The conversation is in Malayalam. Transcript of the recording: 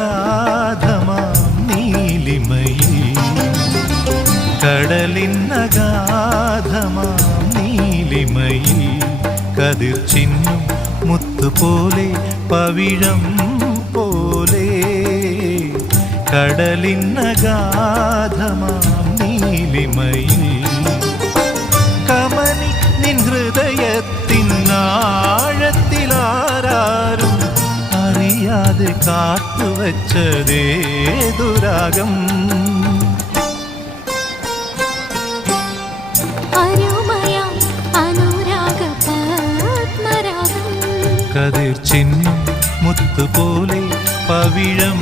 കടലിന്നഗാധമാം നീലിമയിൽ കടലിന്നഗാധമാം നീലിമയിൽ കതിർ ചിന്നും മുത്തുപോലെ പവിഴം പോലെ കടലിന്നഗാധമാം നീലിമയിൽ കമനി നിൻ ഹൃദയത്തിനാഴത്തിലാരും അറിയാതെ കാത്തുവച്ചതേതുരാഗം അനുരാഗ പത്മരാഗം കതിർ ചിന്നും മുത്തുപോലെ പവിഴം